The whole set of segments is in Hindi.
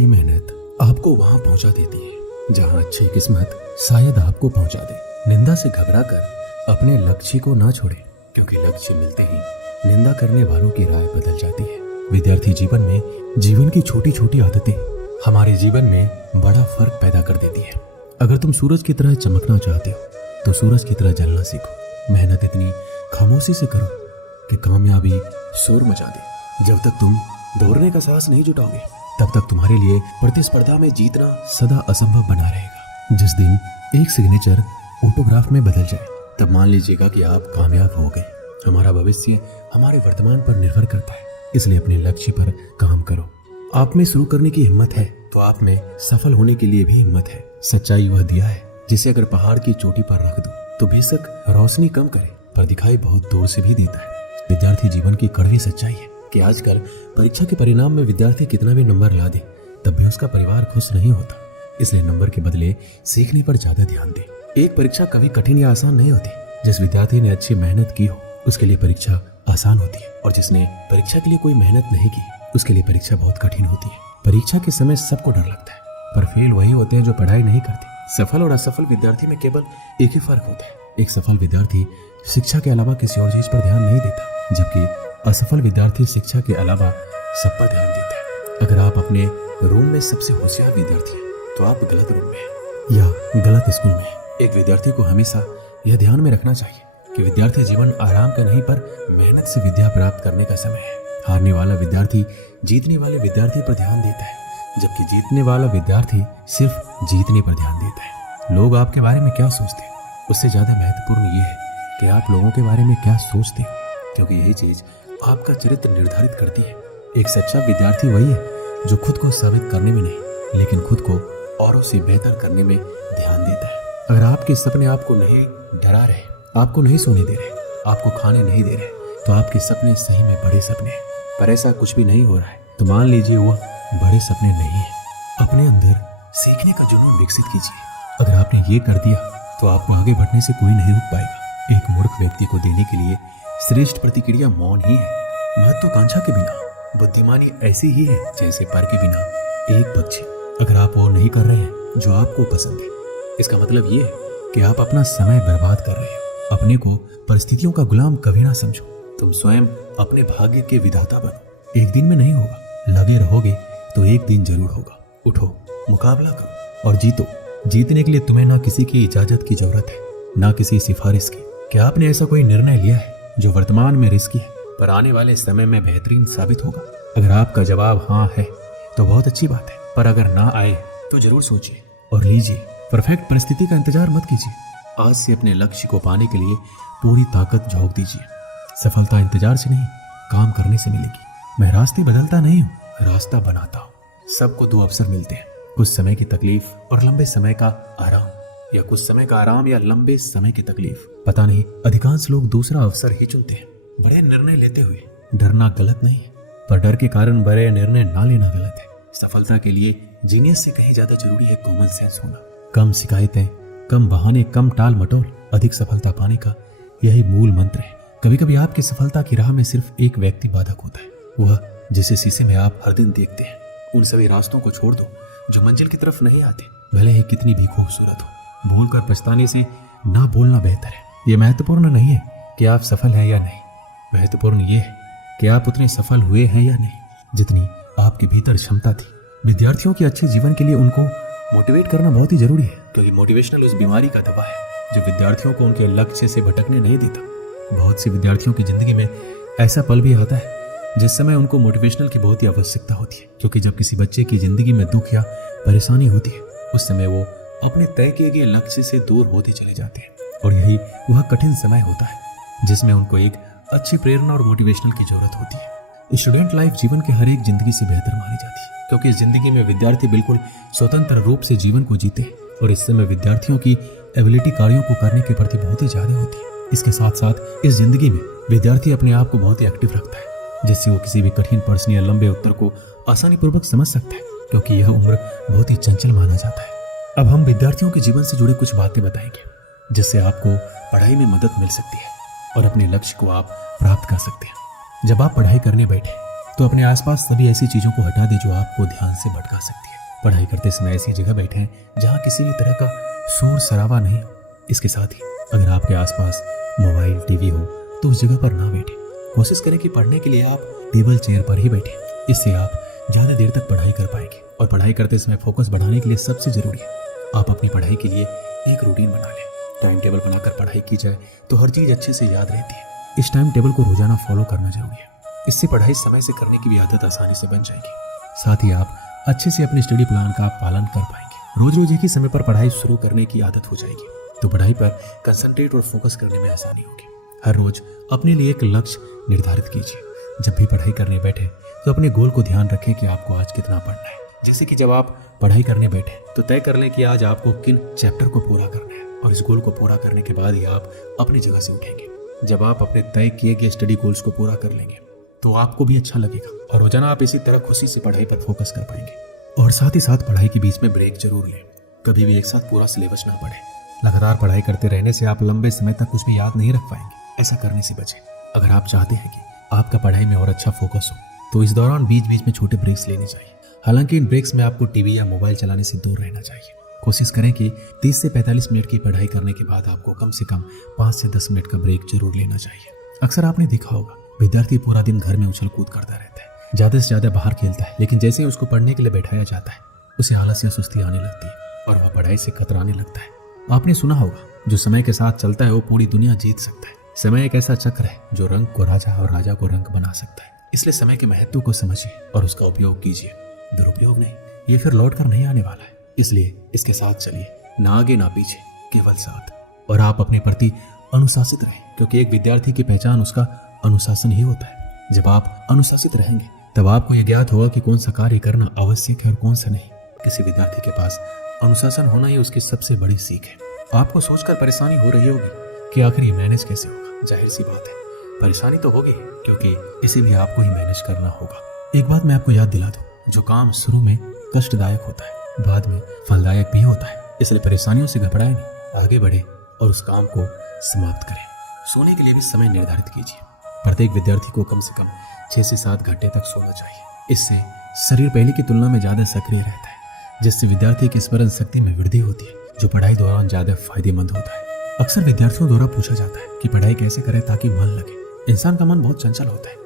कड़ी मेहनत आपको वहां पहुंचा देती है जहां अच्छी किस्मत शायद आपको पहुंचा दे। निंदा से घबराकर अपने लक्ष्य को ना छोड़े, क्योंकि लक्ष्य मिलते ही निंदा करने वालों की राय बदल जाती है। विद्यार्थी जीवन में जीवन की छोटी छोटी आदतें हमारे जीवन में बड़ा फर्क पैदा कर देती है। अगर तुम सूरज की तरह चमकना चाहते हो तो सूरज की तरह जलना सीखो। मेहनत इतनी खामोशी से करो कि कामयाबी शोर मचा दे। जब तक तुम दौड़ने का साहस नहीं जुटाओगे तब तक तुम्हारे लिए प्रतिस्पर्धा में जीतना सदा असंभव बना रहेगा। जिस दिन एक सिग्नेचर ऑटोग्राफ में बदल जाए तब मान लीजिएगा कि आप कामयाब हो गए। हमारा भविष्य हमारे वर्तमान पर निर्भर करता है, इसलिए अपने लक्ष्य पर काम करो। आप में शुरू करने की हिम्मत है तो आप में सफल होने के लिए भी हिम्मत है। सच्चाई वह दिया है जिसे अगर पहाड़ की चोटी पर रख दो तो बेशक रोशनी कम करे पर दिखाई बहुत दूर से भी देता है। विद्यार्थी जीवन की कड़वी सच्चाई है कि आजकल परीक्षा के परिणाम में विद्यार्थी कितना भी नंबर ला दे तब भी उसका परिवार खुश नहीं होता। इसलिए नंबर के बदले सीखने पर ज्यादा ध्यान दे। एक परीक्षा कभी कठिन या आसान नहीं होती। जिस विद्यार्थी ने अच्छी मेहनत की हो उसके लिए परीक्षा आसान होती है, और जिसने परीक्षा के लिए कोई मेहनत नहीं की उसके लिए परीक्षा बहुत कठिन होती है। परीक्षा के समय सबको डर लगता है, पर फेल वही होते हैं जो पढ़ाई नहीं करते। सफल और असफल विद्यार्थी में केवल एक ही फर्क होता है। एक सफल विद्यार्थी शिक्षा के अलावा किसी और चीज पर ध्यान नहीं देता, जबकि असफल विद्यार्थी शिक्षा के अलावा सब पर ध्यान देता है। अगर आप अपने रूम में सबसे होशियार विद्यार्थी हैं तो आप गलत रूम में हैं या गलत स्कूल में हैं। एक विद्यार्थी को हमेशा यह ध्यान में रखना चाहिए कि विद्यार्थी जीवन आराम का नहीं पर मेहनत से विद्या प्राप्त करने का समय है। हारने वाला विद्यार्थी जीतने वाले विद्यार्थी पर ध्यान देता है, जबकि जीतने वाला विद्यार्थी सिर्फ जीतने पर ध्यान देता है। लोग आपके बारे में क्या सोचते हैं उससे ज्यादा महत्वपूर्ण ये है कि आप लोगों के बारे में क्या सोचते हैं, क्योंकि यही चीज आपका चरित्र निर्धारित करती है। एक सच्चा विद्यार्थी वही है जो खुद को साबित करने में नहीं लेकिन खुद को औरों से बेहतर करने में ध्यान देता है। अगर आपके सपने आपको नहीं डरा रहे, आपको नहीं सोने दे रहे, आपको खाने नहीं दे रहे, तो आपके सपने सही में बड़े सपने हैं। पर ऐसा कुछ भी नहीं हो रहा है तो मान लीजिए वो बड़े सपने नहीं है। अपने अंदर सीखने का जुनून विकसित कीजिए। अगर आपने ये कर दिया तो आपको आगे बढ़ने से कोई नहीं रोक पाएगा। एक मूर्ख व्यक्ति को देने के लिए श्रेष्ठ प्रतिक्रिया मौन ही है। महत्वाकांक्षा के बिना बुद्धिमानी ऐसी ही है जैसे पर के बिना एक पक्षी। अगर आप वो नहीं कर रहे हैं जो आपको पसंद है, इसका मतलब ये है कि आप अपना समय बर्बाद कर रहे हो। अपने को परिस्थितियों का गुलाम कभी ना समझो। तुम स्वयं अपने भाग्य के विधाता बनो। एक दिन में नहीं होगा, लगे रहोगे तो एक दिन जरूर होगा। उठो, मुकाबला करो और जीतो। जीतने के लिए तुम्हें ना किसी की इजाजत की जरूरत है, ना किसी सिफारिश की। क्या आपने ऐसा कोई निर्णय लिया है जो वर्तमान में रिस्की है पर आने वाले समय में बेहतरीन साबित होगा? अगर आपका जवाब हाँ है तो बहुत अच्छी बात है, पर अगर ना आए तो जरूर सोचिए और लीजिए। परफेक्ट परिस्थिति का इंतजार मत कीजिए। आज से अपने लक्ष्य को पाने के लिए पूरी ताकत झोंक दीजिए। सफलता इंतजार से नहीं, काम करने से मिलेगी। मैं रास्ते बदलता नहीं हूँ, रास्ता बनाता हूँ। सबको दो अवसर मिलते हैं, कुछ समय की तकलीफ और लंबे समय का आराम, या कुछ समय का आराम या लंबे समय की तकलीफ। पता नहीं अधिकांश लोग दूसरा अवसर ही चुनते हैं। बड़े निर्णय लेते हुए डरना गलत नहीं है, पर डर के कारण बड़े निर्णय ना लेना गलत है। सफलता के लिए जीनियस से कहीं ज्यादा जरूरी है कॉमन सेंस होना। कम शिकायतें, कम बहाने, कम टाल मटोल, अधिक सफलता पाने का यही मूल मंत्र है। कभी कभी आपकी सफलता की राह में सिर्फ एक व्यक्ति बाधक होता है, वह जिसे शीशे में आप हर दिन देखते हैं। उन सभी रास्तों को छोड़ दो जो मंजिल की तरफ नहीं आते, भले ही कितनी भी खूबसूरत हो। भूलकर पछताने से ना बोलना बेहतर है। यह महत्वपूर्ण नहीं है कि आप सफल हैं या नहीं, महत्वपूर्ण यह है कि आप उतने सफल हुए हैं या नहीं जितनी आपके भीतर क्षमता थी। विद्यार्थियों के अच्छे जीवन के लिए उनको मोटिवेट करना बहुत ही जरूरी है, क्योंकि मोटिवेशनल उस बीमारी का दवा है जो विद्यार्थियों को उनके लक्ष्य से भटकने नहीं देता। बहुत से विद्यार्थियों की जिंदगी में ऐसा पल भी आता है जिस समय उनको मोटिवेशनल की बहुत ही आवश्यकता होती है, क्योंकि जब किसी बच्चे की जिंदगी में दुख या परेशानी होती है उस समय वो अपने तय किए गए लक्ष्य से दूर होते चले जाते हैं, और यही वह कठिन समय होता है जिसमें उनको एक अच्छी प्रेरणा और मोटिवेशनल की जरूरत होती है। स्टूडेंट लाइफ जीवन के हर एक जिंदगी से बेहतर मानी जाती है, क्योंकि इस जिंदगी में विद्यार्थी बिल्कुल स्वतंत्र रूप से जीवन को जीते हैं, और इस समय विद्यार्थियों की एबिलिटी कार्यों को करने के प्रति बहुत ही ज्यादा होती है। इसके साथ साथ इस जिंदगी में विद्यार्थी अपने आप को बहुत ही एक्टिव रखता है, जिससे वो किसी भी कठिन प्रश्न या लंबे उत्तर को आसानी पूर्वक समझ सकता है, क्योंकि यह उम्र बहुत ही चंचल माना जाता है। अब हम विद्यार्थियों के जीवन से जुड़े कुछ बातें बताएंगे जिससे आपको पढ़ाई में मदद मिल सकती है और अपने लक्ष्य को आप प्राप्त कर सकते हैं। जब आप पढ़ाई करने बैठे तो अपने आसपास सभी ऐसी चीजों को हटा दें जो आपको ध्यान से भटका सकती है। पढ़ाई करते समय ऐसी जगह बैठें जहाँ किसी भी तरह का शोर शराबा नहीं हो। इसके साथ ही अगर आपके आसपास मोबाइल टीवी हो तो उस जगह पर ना बैठे। कोशिश करें कि पढ़ने के लिए आप टेबल चेयर पर ही बैठे। इससे आप ज़्यादा देर तक पढ़ाई कर पाएंगे। और पढ़ाई करते समय फोकस बढ़ाने के लिए सबसे ज़रूरी है आप अपनी पढ़ाई के लिए एक रूटीन बना लें। टाइम टेबल बनाकर पढ़ाई की जाए तो हर चीज़ अच्छे से याद रहती है। इस टाइम टेबल को रोजाना फॉलो करना जरूरी है। इससे पढ़ाई समय से करने की भी आदत आसानी से बन जाएगी। साथ ही आप अच्छे से अपने स्टडी प्लान का पालन कर पाएंगे। रोज रोज एक ही समय पर पढ़ाई शुरू करने की आदत हो जाएगी तो पढ़ाई पर कंसंट्रेट और फोकस करने में आसानी होगी। हर रोज अपने लिए एक लक्ष्य निर्धारित कीजिए। जब भी पढ़ाई करने बैठे तो अपने गोल को ध्यान रखें कि आपको आज कितना पढ़ना है। जैसे कि जब आप पढ़ाई करने बैठे तो तय कर लें कि आज आपको किन चैप्टर को पूरा करना है और इस गोल को पूरा करने के बाद ही आप अपनी जगह से उठेंगे। जब आप अपने तय किए गए स्टडी गोल्स को पूरा कर लेंगे तो आपको भी अच्छा लगेगा और रोजाना आप इसी तरह खुशी से पढ़ाई पर फोकस कर पाएंगे। और साथ ही साथ पढ़ाई के बीच में ब्रेक जरूर लें। कभी भी एक साथ पूरा सिलेबस ना पढ़ें। लगातार पढ़ाई करते रहने से आप लंबे समय तक कुछ भी याद नहीं रख पाएंगे। ऐसा करने से बचें। अगर आप चाहते हैं कि आपका पढ़ाई में और अच्छा फोकस हो तो इस दौरान बीच बीच में छोटे ब्रेक्स लेने चाहिए। हालांकि इन ब्रेक्स में आपको टीवी या मोबाइल चलाने से दूर रहना चाहिए। कोशिश करें कि 30 से 45 मिनट की पढ़ाई करने के बाद आपको कम से कम 5 से 10 मिनट का ब्रेक जरूर लेना चाहिए। अक्सर आपने देखा होगा विद्यार्थी पूरा दिन घर में उछल कूद करता रहता है, ज्यादा से ज्यादा बाहर खेलता है, लेकिन जैसे ही उसको पढ़ने के लिए बैठाया जाता है उसे आलस या सुस्ती आने लगती है और वह पढ़ाई से कतराने लगता है। आपने सुना होगा जो समय के साथ चलता है वो पूरी दुनिया जीत सकता है। समय एक ऐसा चक्र है जो रंग को राजा और राजा को रंग बना सकता है। इसलिए समय के महत्व को समझिए और उसका उपयोग कीजिए, दुरुपयोग नहीं। ये फिर लौट कर नहीं आने वाला है, इसलिए इसके साथ चलिए, ना आगे ना पीछे, केवल साथ। और आप अपने प्रति अनुशासित रहें क्योंकि एक विद्यार्थी की पहचान उसका अनुशासन ही होता है। जब आप अनुशासित रहेंगे तब आपको यह ज्ञात होगा कि कौन सा कार्य करना आवश्यक है और कौन सा नहीं। किसी विद्यार्थी के पास अनुशासन होना ही उसकी सबसे बड़ी सीख है। आपको सोचकर परेशानी हो रही होगी कि आखिर ये मैनेज कैसे होगा। जाहिर सी बात है परेशानी तो होगी क्योंकि इसे भी आपको ही मैनेज करना होगा। एक बात मैं आपको याद दिला दूं, जो काम शुरू में कष्टदायक होता है बाद में फलदायक भी होता है। इसलिए परेशानियों से घबराएं नहीं, आगे बढ़े और उस काम को समाप्त करें। सोने के लिए भी समय निर्धारित कीजिए। प्रत्येक विद्यार्थी को कम से कम 6 से 7 घंटे तक सोना चाहिए। इससे शरीर पहले की तुलना में ज्यादा सक्रिय रहता है, जिससे विद्यार्थी की स्मरण शक्ति में वृद्धि होती है, जो पढ़ाई दौरान ज्यादा फायदेमंद होता है। अक्सर विद्यार्थियों द्वारा पूछा जाता है कि पढ़ाई कैसे करें ताकि मन लगे। इंसान का मन बहुत चंचल होता है,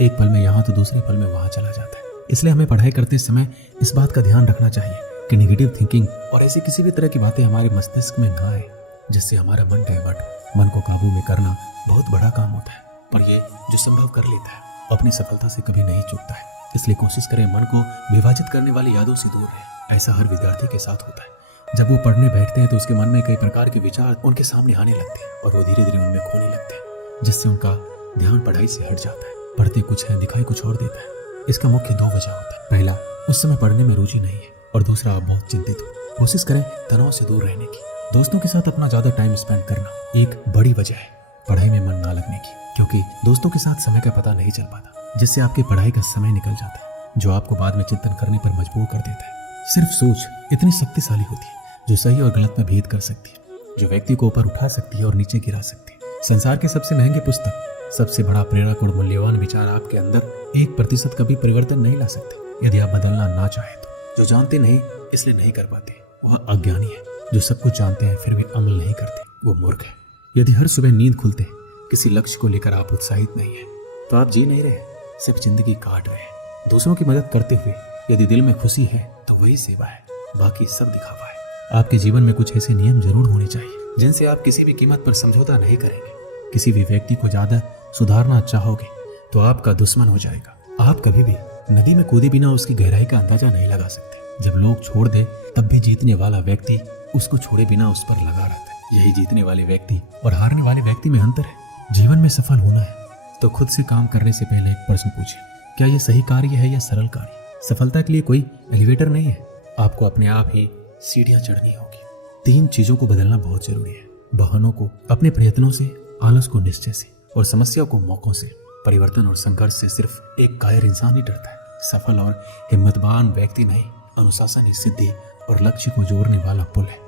एक पल में यहाँ तो दूसरे पल में वहां चला जाता है। इसलिए हमें पढ़ाई करते समय इस बात का ध्यान रखना चाहिए कि नेगेटिव थिंकिंग और ऐसी किसी भी तरह की बातें हमारे मस्तिष्क में ना आए जिससे हमारा मन डाइवर्ट हो। मन को काबू में करना बहुत बड़ा काम होता है, पर ये जो संभव कर लेता है अपनी सफलता से कभी नहीं चूकता है। इसलिए कोशिश करें मन को विभाजित करने वाली यादों से दूर रहे। ऐसा हर विद्यार्थी के साथ होता है। जब वो पढ़ने बैठते हैं तो उसके मन में कई प्रकार के विचार उनके सामने आने लगते हैं और वो धीरे धीरे उनमें खोने लगते हैं, जिससे उनका ध्यान पढ़ाई से हट जाता है। पढ़ते कुछ है, दिखाई कुछ और देता है। इसका मुख्य 2 वजह होता है। पहला, उस समय पढ़ने में रुचि नहीं है और दूसरा, आप बहुत चिंतित हो। कोशिश करें तनाव से दूर रहने की। दोस्तों के साथ अपना ज्यादा टाइम स्पेंड करना एक बड़ी वजह है पढ़ाई में मन ना लगने की, क्योंकि दोस्तों के साथ समय का पता नहीं चल पाता, जिससे आपकी पढ़ाई का समय निकल जाता है, जो आपको बाद में चिंतन करने पर मजबूर कर देता है। सिर्फ सोच इतनी शक्तिशाली होती है जो सही और गलत में भेद कर सकती है, जो व्यक्ति को ऊपर उठा सकती है और नीचे गिरा सकती है। संसार की सबसे महंगी पुस्तक, सबसे बड़ा प्रेरक और मूल्यवान विचार आपके अंदर 1% कभी परिवर्तन नहीं ला सकते यदि आप बदलना ना चाहे तो। जो जानते नहीं इसलिए नहीं कर पाते वह अज्ञानी है। जो सब कुछ जानते हैं फिर भी अमल नहीं करते वो मूर्ख है। यदि हर सुबह नींद खुलते किसी लक्ष्य को लेकर आप उत्साहित नहीं है तो आप जी नहीं रहे, सिर्फ जिंदगी काट रहे हैं। दूसरों की मदद करते हुए यदि दिल में खुशी है तो वही सेवा है, बाकी सब दिखावा है। आपके जीवन में कुछ ऐसे नियम जरूर होने चाहिए जिनसे आप किसी भी कीमत पर समझौता नहीं करेंगे। किसी भी व्यक्ति को ज्यादा सुधारना चाहोगे तो आपका दुश्मन हो जाएगा। आप कभी भी नदी में कूदे बिना उसकी गहराई का अंदाजा नहीं लगा सकते। जब लोग छोड़ दे तब भी जीतने वाला व्यक्ति उसको छोड़े बिना उस पर लगा रहता है। यही जीतने वाले व्यक्ति और हारने वाले व्यक्ति में अंतर है। जीवन में सफल होना है तो खुद से काम करने से पहले एक प्रश्न पूछिए, क्या यह सही कार्य है या सरल कार्य। सफलता के लिए कोई एलिवेटर नहीं है, आपको अपने आप ही सीढ़ियां चढ़नी होगी। 3 चीजों को बदलना बहुत जरूरी है, बहानों को, अपने प्रयत्नों से, आलस को निश्चय से और समस्या को मौकों से। परिवर्तन और संघर्ष से सिर्फ एक कायर इंसान ही डरता है, सफल और हिम्मतवान व्यक्ति नहीं। अनुशासन ही सिद्धि और लक्ष्य को जोड़ने वाला पुल है।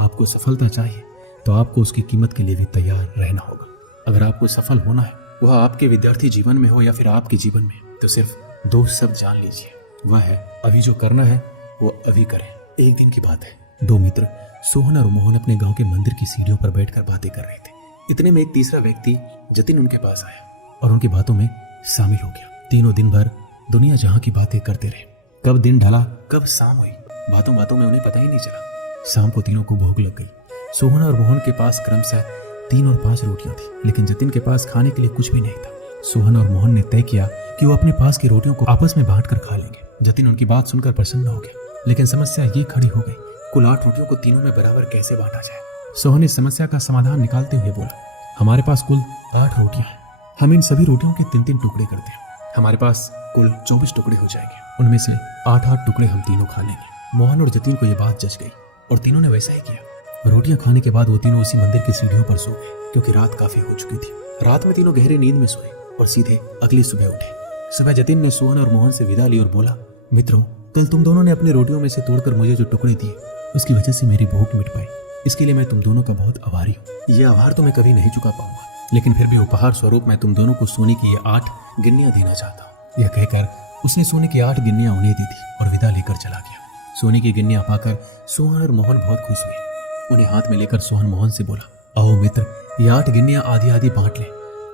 आपको सफलता चाहिए तो आपको उसकी कीमत के लिए भी तैयार रहना होगा। अगर आपको सफल होना है, वह आपके विद्यार्थी जीवन में हो या फिर आपके जीवन में, तो सिर्फ 2 शब्द जान लीजिए, वह है अभी जो करना है वो अभी करें। एक दिन की बात है, दो मित्र सोहन और मोहन अपने गांव के मंदिर की सीढ़ियों पर बैठकर बातें कर रहे थे। इतने में एक तीसरा व्यक्ति जतिन उनके पास आया और उनकी बातों में शामिल हो गया। तीनों दिन भर दुनिया जहां की बातें करते रहे। कब दिन ढला, कब शाम हुई, बातों बातों में उन्हें पता ही नहीं चला। शाम को तीनों को भूख लग गई। सोहन और मोहन के पास क्रमशः 3 और 5 रोटियां थी, लेकिन जतिन के पास खाने के लिए कुछ भी नहीं था। सोहन और मोहन ने तय किया कि वो अपने पास की रोटियों को आपस में बांटकर खा लेंगे। जतिन उनकी बात सुनकर प्रसन्न हो गए, लेकिन समस्या ये खड़ी हो गई, कुल 8 रोटियों को तीनों में बराबर कैसे बांटा जाए। सोहन इस समस्या का समाधान निकालते हुए बोला, हमारे पास कुल 8 रोटियां हैं, हम इन सभी रोटियों के 3-3 टुकड़े करते हैं, हमारे पास कुल 24 टुकड़े हो जाएंगे। उनमें से 8-8 टुकड़े हम तीनों खा लेंगे। मोहन और जतिन को यह बात जच गई और तीनों ने वैसा ही किया। रोटियां खाने के बाद वो तीनों उसी मंदिर की सीढ़ियों पर सो गए, क्योंकि रात काफी हो चुकी थी। रात में तीनों गहरी नींद में सोए और सीधे अगली सुबह उठे। सुबह जतिन ने सोहन और मोहन से विदा ली और बोला, मित्रों, कल तुम दोनों ने अपनी रोटियों में से तोड़कर मुझे जो टुकड़े दिए, उसकी वजह से मेरी भूख मिट पाई। इसके लिए मैं तुम दोनों का बहुत आभारी हूँ। ये आभार तो मैं कभी नहीं चुका पाऊंगा, लेकिन फिर भी उपहार स्वरूप मैं तुम दोनों को सोने की ये 8 गिन्नियां देना चाहता हूँ। यह कहकर उसने सोने की 8 गिन्नियां उन्हें दी थी और विदा लेकर चला गया। सोने की गिन्नियां पाकर सोहन और मोहन बहुत खुश हुए। उन्हें हाथ में लेकर सोहन मोहन से बोला, आओ मित्र, ये 8 गिन्नियां आधी आधी बांट ले।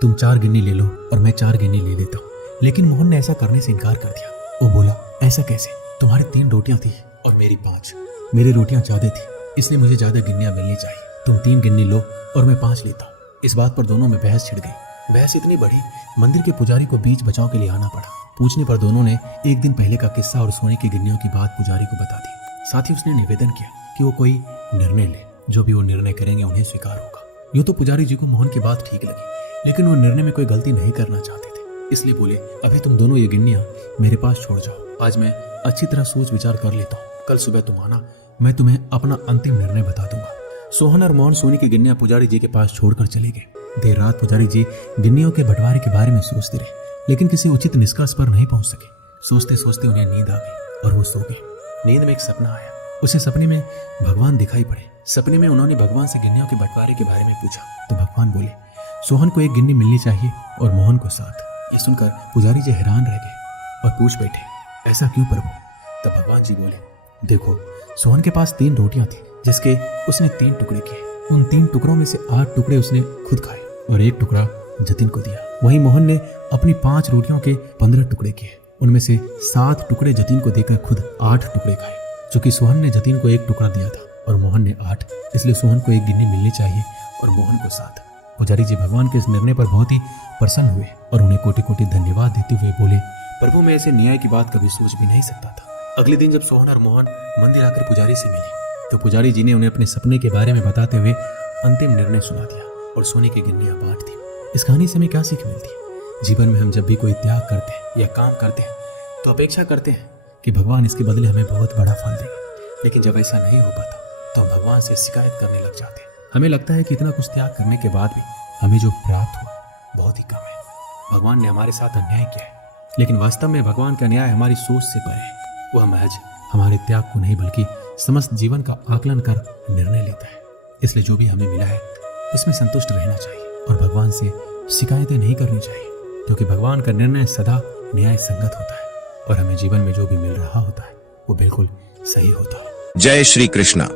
तुम 4 गिन्नी ले लो और मैं 4 गिन्नी ले लेता हूँ। लेकिन मोहन ने ऐसा करने से इनकार कर दिया। वो बोला, ऐसा कैसे? तुम्हारे 3 रोटियां थी और मेरी 5। मेरी रोटियां ज्यादा थी, इसलिए मुझे ज्यादा गिन्नियां मिलनी चाहिए। तुम 3 गिन्नी लो और मैं 5 लेता हूँ। इस बात पर दोनों में बहस छिड़ गई। बहस इतनी बड़ी, मंदिर के पुजारी को बीच बचाव के लिए आना पड़ा। पूछने पर दोनों ने एक दिन पहले का किस्सा और सोने की गिन्नियों की बात पुजारी को बता दी। साथ ही उसने निवेदन किया कि वो कोई निर्णय ले, जो भी वो निर्णय करेंगे उन्हें स्वीकार होगा। यूं तो पुजारी जी को मोहन की बात ठीक लगी, लेकिन वो निर्णय में कोई गलती नहीं करना चाहते थे, इसलिए बोले, अभी तुम दोनों ये गिन्नियां मेरे पास छोड़ जाओ। आज मैं अच्छी तरह सोच विचार कर लेता हूँ। कल सुबह तुम आना, मैं तुम्हें अपना अंतिम निर्णय बता दूंगा। सोहन और मोहन सोने की गिन्नियां पुजारी जी के पास छोड़कर चले गए। देर रात पुजारी जी गिन्नियों के बंटवारे के बारे में सोचते रहे, लेकिन किसी उचित निष्कर्ष पर नहीं पहुंच सके। सोचते सोचते उन्हें नींद आ गई और वो सो गए। नींद में एक सपना आया। उसे सपने में भगवान दिखाई पड़े। सपने में उन्होंने भगवान से गिन्नियों के बंटवारे के बारे में पूछा तो भगवान बोले, सोहन को 1 गिन्नी मिलनी चाहिए और मोहन को 7। ये सुनकर पुजारी जी हैरान रह गए और पूछ बैठे, ऐसा क्यों प्रभु? तब भगवान जी बोले, देखो, सोहन के पास 3 रोटियां थी, जिसके उसने 3 टुकड़े किए। उन 3 टुकड़ों में से 8 टुकड़े उसने खुद खाए और 1 टुकड़ा जतिन को दिया। वहीं मोहन ने अपनी 5 रोटियों के 15 टुकड़े किए। उनमें से 7 टुकड़े जतिन को देकर खुद 8 टुकड़े खाए। चूंकि सोहन ने जतिन को 1 टुकड़ा दिया था और मोहन ने 8, इसलिए सोहन को 1 गिन्नी मिलनी चाहिए और मोहन को 7। पुजारी जी भगवान के इस निर्णय पर बहुत ही प्रसन्न हुए और उन्हें कोटि कोटि धन्यवाद देते हुए बोले, प्रभु, मैं ऐसे न्याय की बात कभी सोच भी नहीं सकता था। अगले दिन जब सोहन और मोहन मंदिर आकर पुजारी से मिले तो पुजारी जी ने उन्हें अपने सपने के बारे में बताते हुए अंतिम निर्णय सुना दिया और सोने की गिन्नियां बांट दी। इस कहानी से हमें क्या सीख मिलती है? जीवन में हम जब भी कोई त्याग करते हैं या काम करते हैं तो अपेक्षा करते हैं कि भगवान इसके बदले हमें बहुत बड़ा फल देंगे, लेकिन जब ऐसा नहीं हो पाता तो हम भगवान से शिकायत करने लग जाते हैं। हमें लगता है कि इतना कुछ त्याग करने के बाद भी हमें जो प्राप्त हुआ बहुत ही कम है। भगवान ने हमारे साथ अन्याय किया है, लेकिन वास्तव में भगवान का न्याय हमारी सोच से परे है। वह महज हमारे त्याग को नहीं बल्कि समस्त जीवन का आकलन कर निर्णय लेता है। इसलिए जो भी हमें मिला है उसमें संतुष्ट रहना चाहिए और भगवान से शिकायतें नहीं करनी चाहिए, क्योंकि भगवान का निर्णय सदा न्याय संगत होता है और हमें जीवन में जो भी मिल रहा होता है वो बिल्कुल सही होता है। जय श्री कृष्णा।